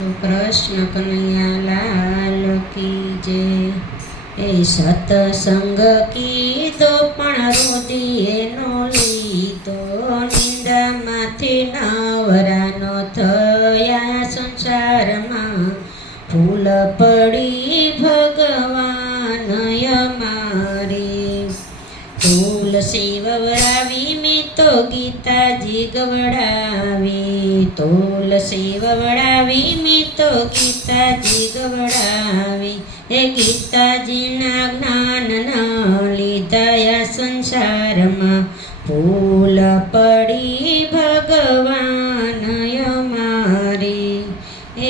કૃષ્ણ કનૈયા લાલ કી જય। એ સતસંગ કીધો પણ રુધિએ નો લીધો, નિંદામાંથી નવરાનો થયા સંસારમાં, ફૂલ પડી ભગવાન અમારી। તુલસી વવડાવી મેં તો ગીતાજી ગવડાવી, તુલસી વવડાવી મેં તો ગીતાજી ગવડાવી। એ ગીતાજીના જ્ઞાનના લીધા સંસારમાં, ફૂલ પડી ભગવાન અમારી।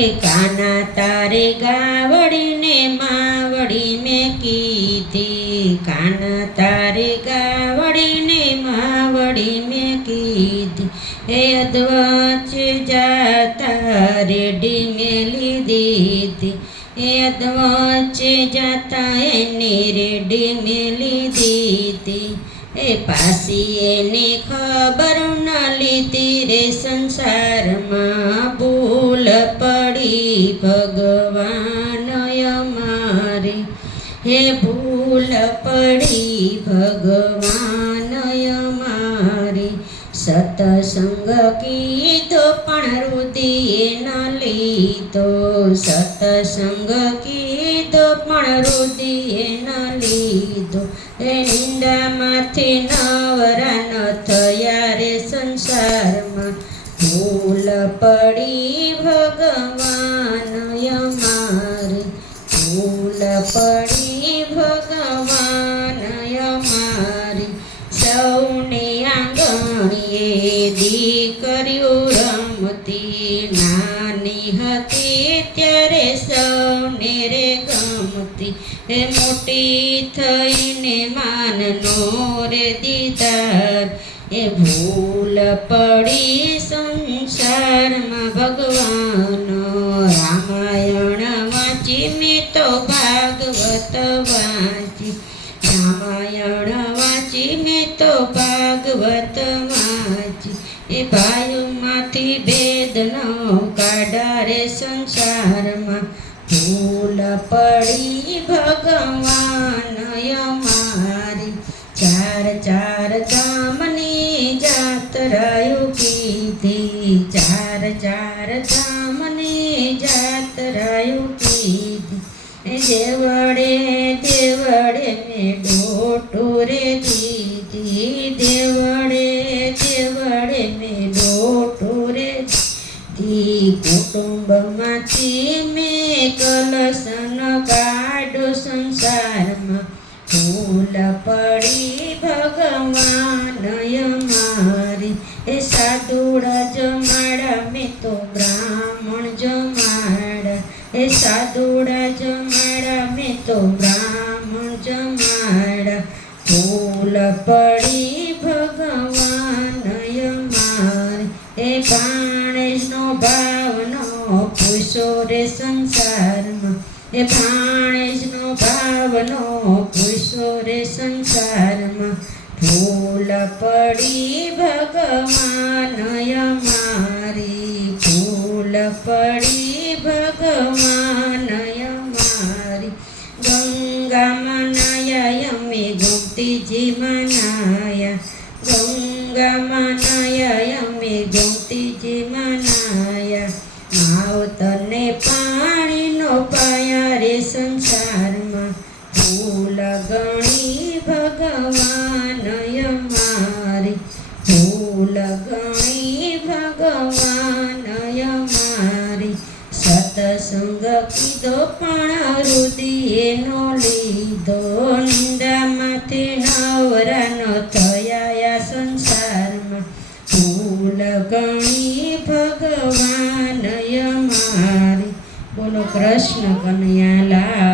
એ કાના તારે ગાવડીને માવડી મેં કીધી, કાના તારે ગાવડીને માવડી મેં કીધી। એ અધવચ જાતા રેડી મેલી દીધી, એ અધવચ જાતા એની રેડી મેલી દીધી। એ પાસી એને ખબર ન લીધી રે સંસારમાં, ભૂલ પડી ભગવાન અમારી। હે ભૂલ પડી ભગવાન અમારી। સતસંગ કીધો પણ રુધિએ ન લીધો, સતસંગ કીધો પણ રુધિએ ન લીધો। એ નિંદામાંથી નવરા ન થયા રે સંસારમાં, ભૂલ પડી ભગવાન અમારી। ભૂલ પડી ભગવાન અમારી। સૌને આંગણીએ દીકરીઓ રમતી, નાની હતી ત્યારે સૌને રે ગમતી। એ મોટી થઈને માનનો રે દીદાર, એ ભૂલ પડી સંસારમાં ભગવાન। રામાયણ વાંચી મેં તો ભાગવત વાંચી, રામાયણ વાંચી મેં તો ભાગવત વાંચી। એ ભાઈઓમાંથી ભેદ ન કાઢા રે સંસારમાં, ભૂલ પડી ભગવાન અમારી। ચાર ચાર ધામની જાત્રાઓ કીધી, ચાર ચાર ધામની જાત્રાઓ કીધી। દેવડે દેવડે મેં ડોટુરે દીધી, દેવડે દેવડે મેં ડોટુરે દીધી। કુટુંબમાંથી મેં કલશન કાઢો સંસારમાં, ભૂલ પડી ભગવાન અમારી। એ સાધુડા જમાડા મેં તો બ્રાહ્મણ જમાડા, એ સાધુડા જમાડા મેં તો બ્રાહ્મણ જમાડા। ભૂલ પડી ભગવાન અમારી। એ ભાણેજનો ભાવનો પૂછો રે સંસારમાં, એ ભાણેજનો ભાવનો પૂછો રે સંસારમાં, ભૂલ પડી ભગવાન અમારી। ભૂલ પડી ભગવાન અમારી। ગંગામાં નાયા અમે ગોમતીજીમાં નાયા, ગંગામાં નાયા અમે ગોમતીજીમાં નાયા। માવતરને પાણીનો પાયા રે સંસારમાં, ભૂલ ગણી ભગવાન અમારી। ભૂલ ગણી ભગવાન અમારી। સતસંગ કીધો પણ રુધિએ નો લીધો, નિંદામાંથી નવરા ન થયા સંસારમાં, ભૂલ ગણી ભગવાન અમારી। બોલો કૃષ્ણ કનૈયા લાલ।